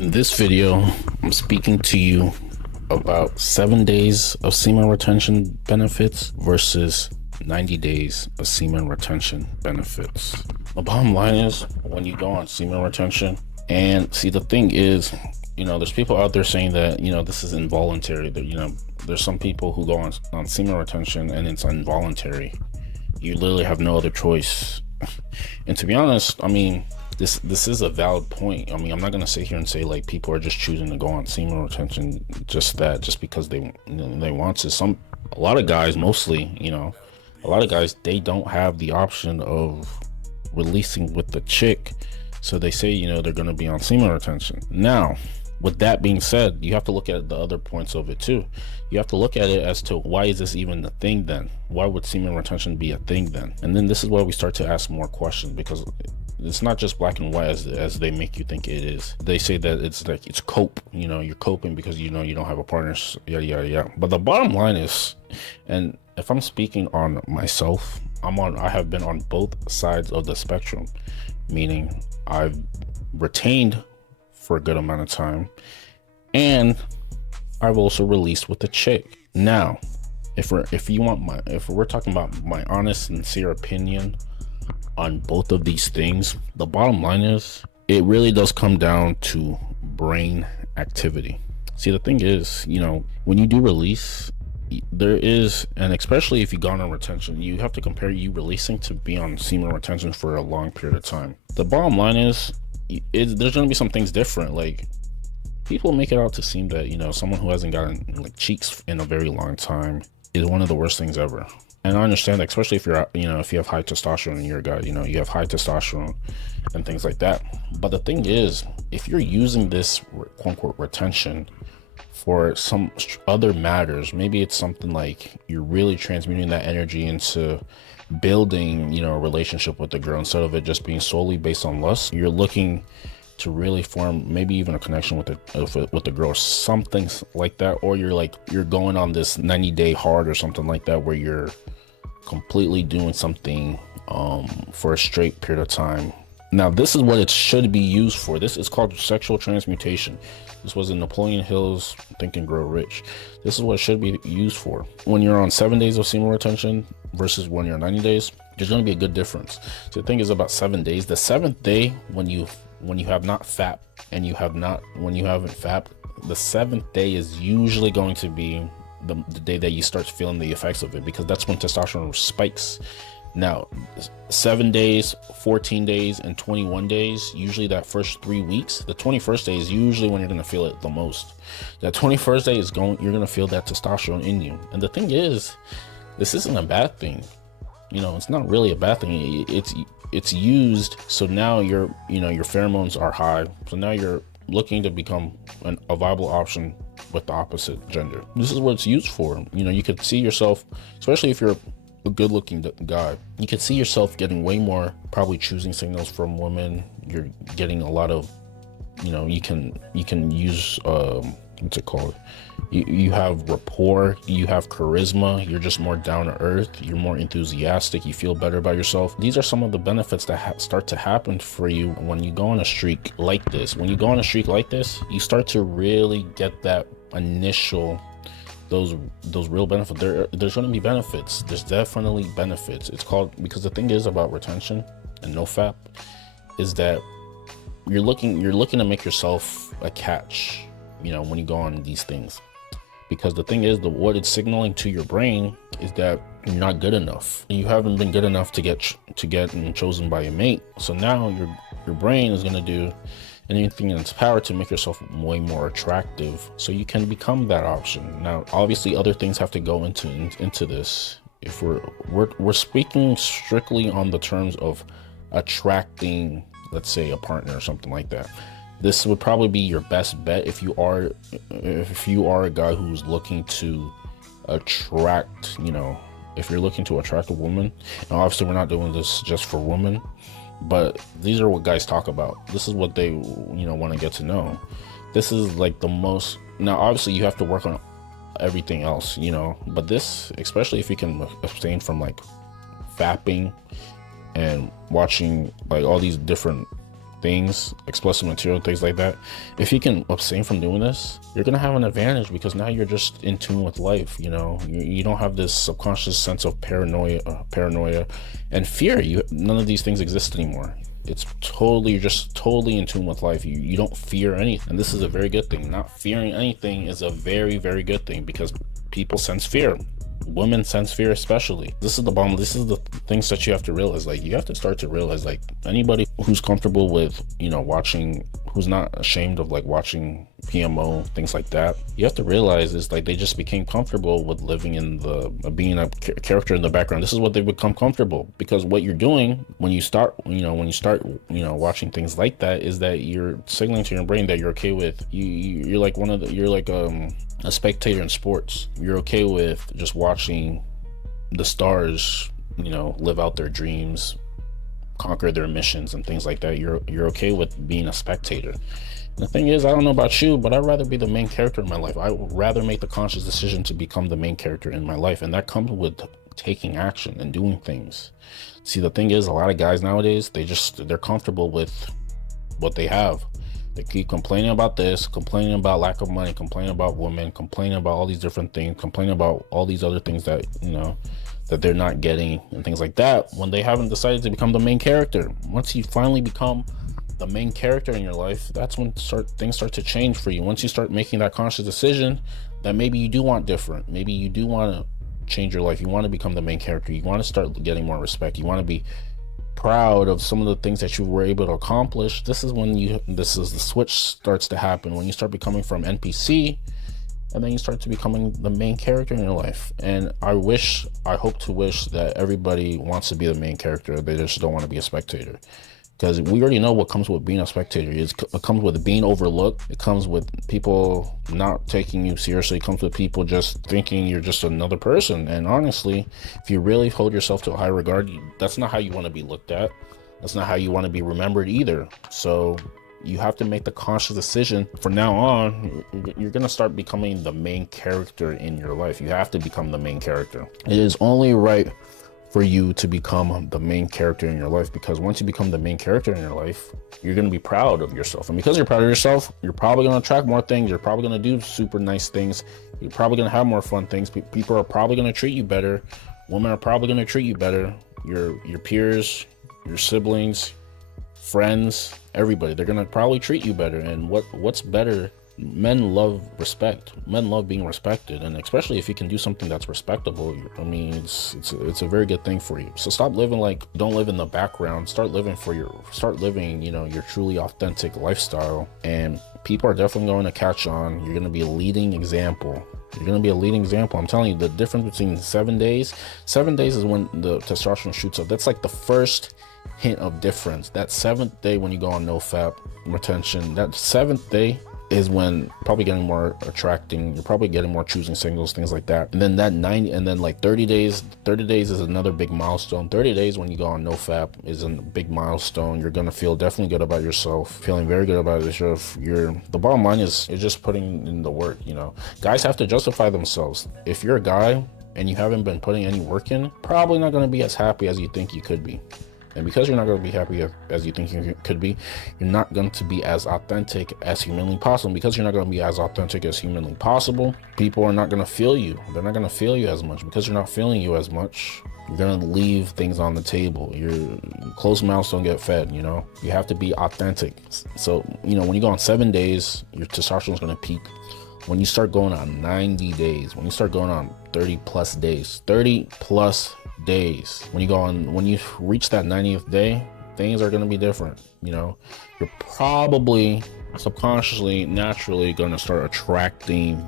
In this video, I'm speaking to you about 7 days of semen retention benefits versus 90 days of semen retention benefits. The bottom line is, when you go on semen retention, and see, the thing is, there's people out there saying that, this is involuntary, that, there's some people who go on semen retention and it's involuntary. You literally have no other choice. And to be honest, I mean, this is a valid point. I mean, I'm not gonna sit here and say like people are just choosing to go on semen retention just because they they want to. A lot of guys, mostly, a lot of guys, they don't have the option of releasing with the chick, so they say they're gonna be on semen retention. Now, with that being said, you have to look at the other points of it too. You have to look at it as to, why is this even a thing then? Why would semen retention be a thing then? And then this is where we start to ask more questions, because it's not just black and white as they make you think it is. They say that it's like, it's cope, you're coping because you don't have a partner, yada yada yada. But the bottom line is, and if I'm speaking on myself, I have been on both sides of the spectrum, meaning I've retained for a good amount of time, and I've also released with a chick. Now, if we're talking about my honest, sincere opinion on both of these things, the bottom line is, it really does come down to brain activity. See, the thing is, when you do release, there is, and especially if you gone on retention, you have to compare you releasing to be on semen retention for a long period of time. The bottom line is, there's going to be some things different. Like, people make it out to seem that someone who hasn't gotten like cheeks in a very long time is one of the worst things ever. And I understand that, especially if you're if you have high testosterone and you're a guy, you have high testosterone and things like that. But the thing is, if you're using this quote unquote retention for some other matters, maybe it's something like you're really transmuting that energy into building a relationship with the girl, instead of it just being solely based on lust. You're looking to really form maybe even a connection with the girl, or something like that. Or you're going on this 90-day hard or something like that, where you're completely doing something for a straight period of time. Now, this is what it should be used for. This is called sexual transmutation. This was in Napoleon Hill's Think and Grow Rich. This is what it should be used for. When you're on 7 days of semen retention versus when you're on 90 days, there's going to be a good difference. So the thing is, about 7 days, the seventh day, when you have not fapped, and when you haven't fapped, the seventh day is usually going to be the day that you start feeling the effects of it, because that's when testosterone spikes. Now, 7 days, 14 days, and 21 days, usually that first 3 weeks, the 21st day is usually when you're going to feel it the most. That 21st day you're going to feel that testosterone in you. And the thing is, this isn't a bad thing. It's not really a bad thing. It's used, so now your pheromones are high, so now you're looking to become a viable option with the opposite gender. This is what it's used for. You could see yourself, especially if you're a good-looking guy, you could see yourself getting way more probably choosing signals from women. You're getting a lot of, you can use what's it called, you have rapport, you have charisma, you're just more down to earth, you're more enthusiastic, you feel better about yourself. These are some of the benefits that start to happen for you when you go on a streak like this. When you go on a streak like this, you start to really get that initial, those real benefits. There's going to be benefits. There's definitely benefits. It's called, because the thing is about retention and no fap is that you're looking to make yourself a catch, when you go on these things. Because the thing is, what it's signaling to your brain is that you're not good enough. You haven't been good enough to get chosen by a mate. So now your brain is going to do anything in its power to make yourself way more attractive, so you can become that option. Now, obviously, other things have to go into this. If we're speaking strictly on the terms of attracting, let's say, a partner or something like that, this would probably be your best bet if you are a guy who's looking to attract, if you're looking to attract a woman. And obviously, we're not doing this just for women, but these are what guys talk about. This is what they want to get to know. This is like the most. Now, obviously, you have to work on everything else, but this, especially if you can abstain from like fapping and watching like all these different things, explicit material, things like that, if you can abstain from doing this, you're gonna have an advantage, because now you're just in tune with life. You don't have this subconscious sense of paranoia and fear. None of these things exist anymore. You're just totally in tune with life. You don't fear anything, and this is a very good thing. Not fearing anything is a very, very good thing, because people sense fear. Women sense fear, especially. This is the bomb. This is the things that you have to realize. Like, you have to start to realize, like, anybody who's comfortable with, watching, who's not ashamed of like watching PMO, things like that, you have to realize is like they just became comfortable with living in being a character in the background. This is what they become comfortable, because what you're doing when you start watching things like that is that you're signaling to your brain that you're okay with you're like a spectator in sports. You're okay with just watching the stars live out their dreams, conquer their missions and things like that. You're okay with being a spectator. And the thing is, I don't know about you, but I'd rather be the main character in my life. I would rather make the conscious decision to become the main character in my life, and that comes with taking action and doing things. See, the thing is, a lot of guys nowadays, they're comfortable with what they have. They keep complaining about this, complaining about lack of money, complaining about women, complaining about all these different things, complaining about all these other things that that they're not getting and things like that, when they haven't decided to become the main character. Once you finally become the main character in your life, that's when things start to change for you. Once you start making that conscious decision that maybe you do want different, maybe you do want to change your life, you want to become the main character, you want to start getting more respect, you want to be proud of some of the things that you were able to accomplish. This is the switch starts to happen, when you start becoming from NPC and then you start to becoming the main character in your life. And I hope to wish that everybody wants to be the main character. They just don't want to be a spectator, because we already know what comes with being a spectator. It comes with being overlooked. It comes with people not taking you seriously. It comes with people just thinking you're just another person. And honestly, if you really hold yourself to a high regard, that's not how you want to be looked at. That's not how you want to be remembered either. So you have to make the conscious decision. From now on, you're going to start becoming the main character in your life. You have to become the main character. It is only right for you to become the main character in your life, because once you become the main character in your life, you're going to be proud of yourself. And because you're proud of yourself, you're probably going to attract more things. You're probably going to do super nice things. You're probably going to have more fun things. People are probably going to treat you better. Women are probably going to treat you better. Your peers, your siblings, friends, everybody, they're going to probably treat you better. And what's better? Men love respect. Men love being respected, and especially if you can do something that's respectable. I mean, it's a very good thing for you. So stop living don't live in the background. Start living your truly authentic lifestyle, and people are definitely going to catch on. You're going to be a leading example. You're going to be a leading example. I'm telling you, the difference between 7 days is when the testosterone shoots up. That's like the first hint of difference. That 7th day when you go on no fap retention, that 7th day is when probably getting more attracting, you're probably getting more choosing signals, things like that. And then that 90, and then like 30 days is another big milestone. 30 days when you go on no fap is a big milestone. You're gonna feel definitely good about yourself, feeling very good about yourself. The bottom line is just putting in the work. Guys have to justify themselves. If you're a guy and you haven't been putting any work in, probably not gonna be as happy as you think you could be. And because you're not going to be happy as you think you could be, you're not going to be as authentic as humanly possible. Because you're not going to be as authentic as humanly possible, people are not going to feel you. They're not going to feel you as much. Because you're not feeling you as much, you're going to leave things on the table. Your closed mouths don't get fed, You have to be authentic. So, when you go on 7 days, your testosterone is going to peak. When you start going on 90 days, when you start going on 30 plus days, when you reach that 90th day, things are going to be different. You're probably subconsciously, naturally going to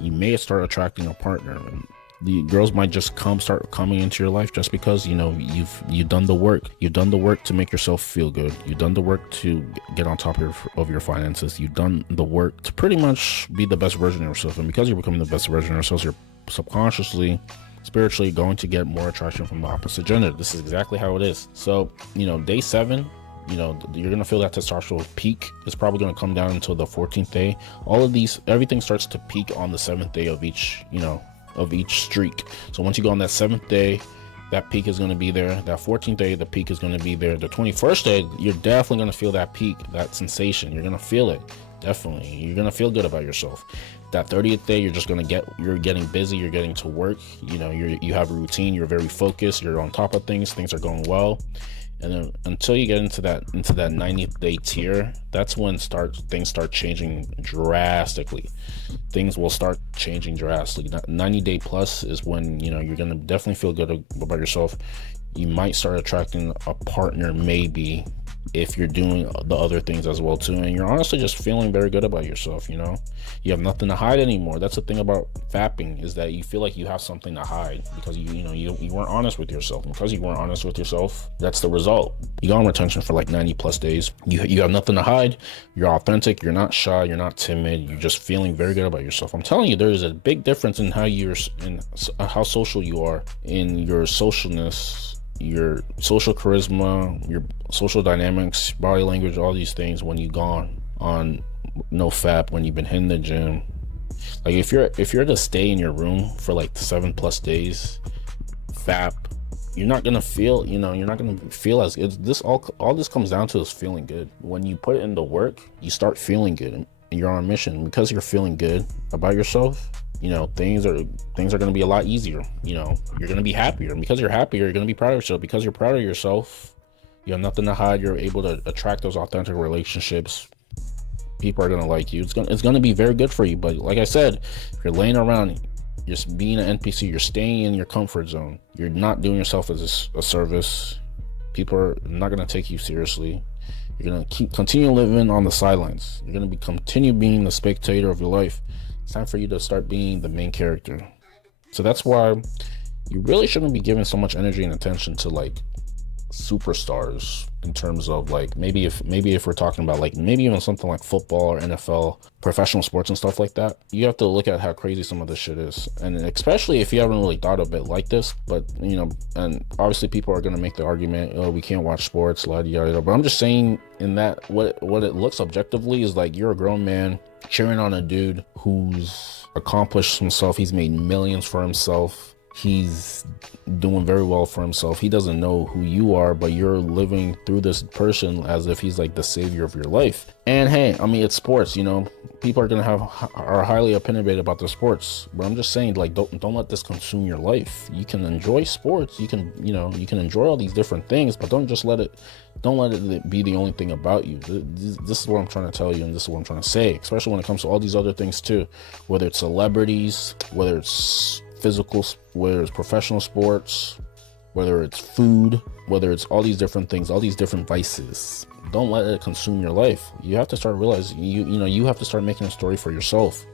you may start attracting a partner. The girls might just start coming into your life just because you've done the work. You've done the work to make yourself feel good. You've done the work to get on top of your finances. You've done the work to pretty much be the best version of yourself. And because you're becoming the best version of yourself, you're subconsciously, spiritually going to get more attraction from the opposite gender. This is exactly how it is. So day 7, you're gonna feel that testosterone peak. It's probably gonna come down until the 14th day. Everything starts to peak on the 7th day of each streak. So once you go on that 7th day, that peak is going to be there. That 14th day, the peak is going to be there. The 21st day, you're definitely going to feel that peak, that sensation. You're going to feel it. Definitely. You're going to feel good about yourself. That 30th day, you're getting busy. You're getting to work. You know, you have a routine. You're very focused. You're on top of things. Things are going well. And then until you get into that 90th day tier, that's when things start changing drastically. Things will start changing drastically. 90 day plus is when, you know, you're gonna definitely feel good about yourself. You might start attracting a partner, maybe, if you're doing the other things as well too, and you're honestly just feeling very good about yourself. You know, you have nothing to hide anymore. That's the thing about fapping, is that you feel like you have something to hide because you weren't honest with yourself. And because you weren't honest with yourself, that's the result. You go on retention for like 90 plus days. You have nothing to hide. You're authentic. You're not shy. You're not timid. You're just feeling very good about yourself. I'm telling you, there's a big difference in how social you are, in your socialness, your social charisma, your social dynamics, body language, all these things when you gone on no fap, when you've been hitting the gym. Like if you're to stay in your room for like 7+ days fap, you're not gonna feel, you're not gonna feel as good. All this comes down to is feeling good. When you put in the work, you start feeling good, and you're on a mission. Because you're feeling good about yourself, things are going to be a lot easier. You're going to be happier, and because you're happier, you're going to be proud of yourself. Because you're proud of yourself, you have nothing to hide. You're able to attract those authentic relationships. People are going to like you. It's going to be very good for you. But like I said, if you're laying around, you're being an NPC, you're staying in your comfort zone, you're not doing yourself as a service. People are not going to take you seriously. You're going to continue living on the sidelines. You're going to continue being the spectator of your life. It's time for you to start being the main character. So that's why you really shouldn't be giving so much energy and attention to like superstars, in terms of like maybe if we're talking about like maybe even something like football or NFL, professional sports and stuff like that. You have to look at how crazy some of this shit is, and especially if you haven't really thought of it like this. But and obviously people are going to make the argument, oh, we can't watch sports, yada yada. But I'm just saying, in that what it looks objectively is like you're a grown man cheering on a dude who's accomplished himself. He's made millions for himself. He's doing very well for himself. He doesn't know who you are, but you're living through this person as if he's like the savior of your life. And hey, I mean, it's sports, people are highly opinionated about the sports, but I'm just saying, like, don't let this consume your life. You can enjoy sports, you can enjoy all these different things, but don't let it be the only thing about you. This is what I'm trying to tell you, and this is what I'm trying to say, especially when it comes to all these other things too, whether it's celebrities, whether it's physical, whether it's professional sports, whether it's food, whether it's all these different things, all these different vices. Don't let it consume your life. You have to start realizing you have to start making a story for yourself.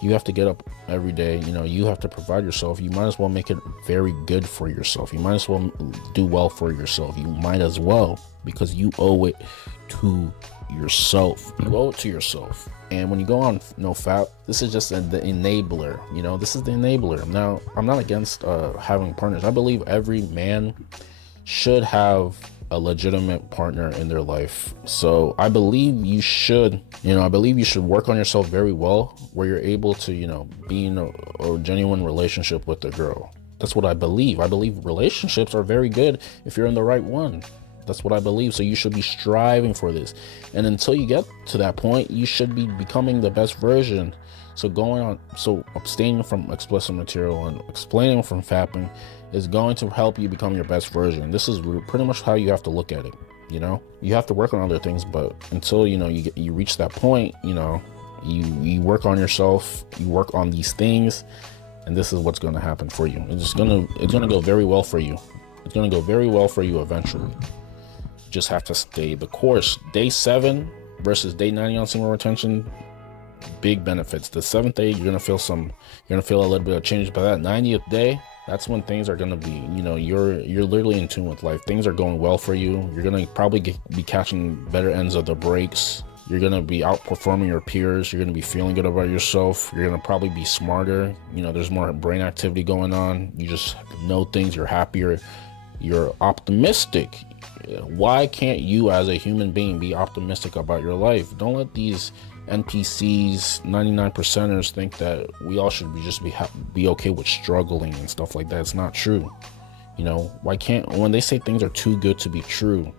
You have to get up every day. You have to provide yourself. You might as well make it very good for yourself. You might as well do well for yourself. You might as well, because you owe it to yourself. You owe it to yourself. And when you go on NoFap, this is just the enabler. This is the enabler. Now, I'm not against having partners. I believe every man should have a legitimate partner in their life. So I believe you should work on yourself very well, where you're able to, be in a genuine relationship with a girl. That's what I believe. I believe relationships are very good if you're in the right one. That's what I believe. So you should be striving for this. And until you get to that point, you should be becoming the best version. So abstaining from explicit material and abstaining from fapping is going to help you become your best version. This is pretty much how you have to look at it. You have to work on other things, but until you reach that point, you work on yourself, you work on these things, and this is what's going to happen for you. It's going to go very well for you. It's going to go very well for you eventually. Just have to stay the course. Day 7 versus day 90 on semen retention, big benefits. The 7th day, you're gonna feel a little bit of change, but that 90th day, that's when things are gonna be, you're literally in tune with life. Things are going well for you. You're gonna probably be catching better ends of the breaks. You're gonna be outperforming your peers. You're gonna be feeling good about yourself. You're gonna probably be smarter. There's more brain activity going on. You just know things. You're happier. You're optimistic. Why can't you as a human being be optimistic about your life? Don't let these NPCs, 99%ers, think that we all should be okay with struggling and stuff like that. It's not true. You know, why can't, when they say things are too good to be true,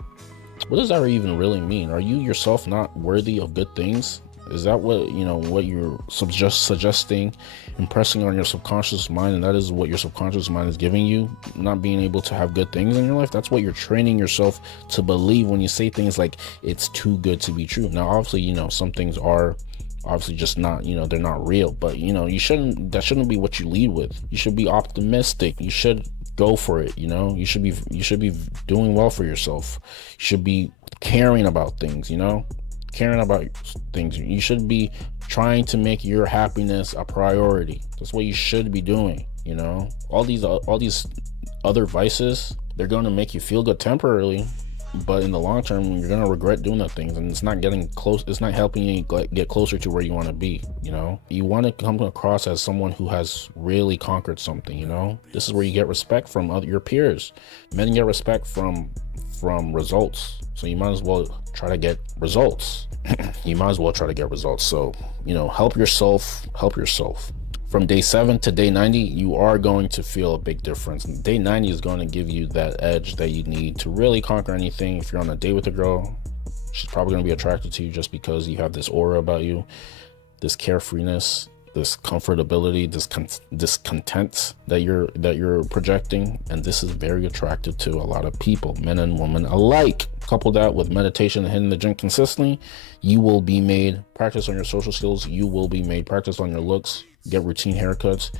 what does that even really mean? Are you yourself not worthy of good things? Is that what, you know, what you're suggesting, impressing on your subconscious mind, and that is what your subconscious mind is giving you, not being able to have good things in your life? That's what you're training yourself to believe when you say things like it's too good to be true. Now, obviously, you know, some things are obviously just not, you know, they're not real, but you know, that shouldn't be what you lead with. You should be optimistic. You should go for it. You know, you should be doing well for yourself. You should be caring about things, you know, caring about things. You should be trying to make your happiness a priority. That's what you should be doing. You know, all these other vices, they're going to make you feel good temporarily, but in the long term, you're going to regret doing those things, and it's not getting close. It's not helping you get closer to where you want to be. You know, you want to come across as someone who has really conquered something. You know, this is where you get respect from your peers. Men get respect from results, so you might as well try to get results. You might as well try to get results. So, you know, help yourself. From day 7 to day 90, you are going to feel a big difference. And day 90 is going to give you that edge that you need to really conquer anything. If you're on a date with a girl, she's probably going to be attracted to you just because you have this aura about you, this carefreeness, this comfortability, this content that you're projecting, and this is very attractive to a lot of people, men and women alike. Couple that with meditation and hitting the gym consistently, you will be made. Practice on your social skills, you will be made. Practice on your looks, get routine haircuts.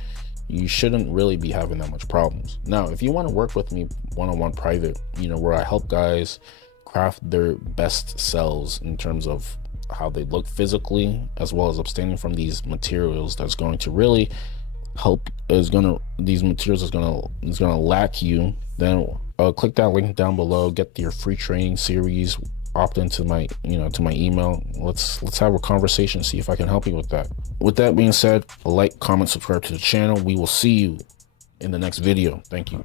You shouldn't really be having that much problems. Now, if you want to work with me one-on-one private, you know, where I help guys craft their best selves in terms of how they look physically, as well as abstaining from these materials that's going to really help, these materials is gonna lack you, then click that link down below, get your free training series, opt into my, you know, to my email. Let's have a conversation, see if I can help you with that. With that being said, like, comment, subscribe to the channel. We will see you in the next video. Thank you.